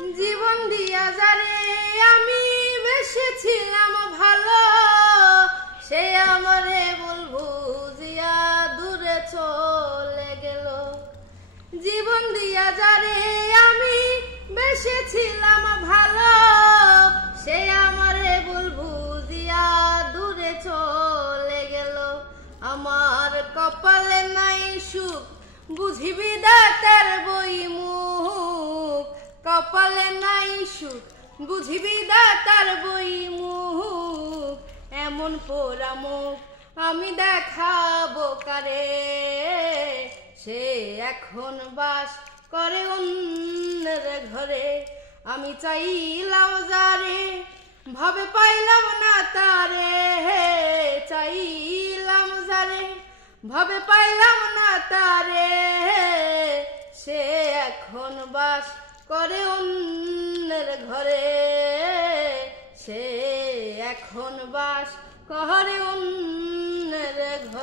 জীবন দিয়া যারে আমি বেসেছিলাম ভালো, সে আমারে বলবো জিয়া দূরে চলে গেল। জীবন দিয়া যারে আমি বেসেছিলাম ভালো, সে আমারে বলবো জিয়া দূরে চলে গেল। আমার কপালে নাই সুখ, বুঝিবি দাতার বই মুখ। কপালে নাই সুখ, বুঝিবি দাতার বই মুখ। এমন পোড়া মুখ আমি দেখাবো কারে, সে এখন বাস করে অন্যের ঘরে। আমি চাইলাম যারে, ভাবে পাইলাম না তারে। চাইলাম যারে, ভাবে পাইলাম না তারে। সে এখন বাস করে অন্যের ঘরে। সে এখন বাস করে অন্যের ঘরে।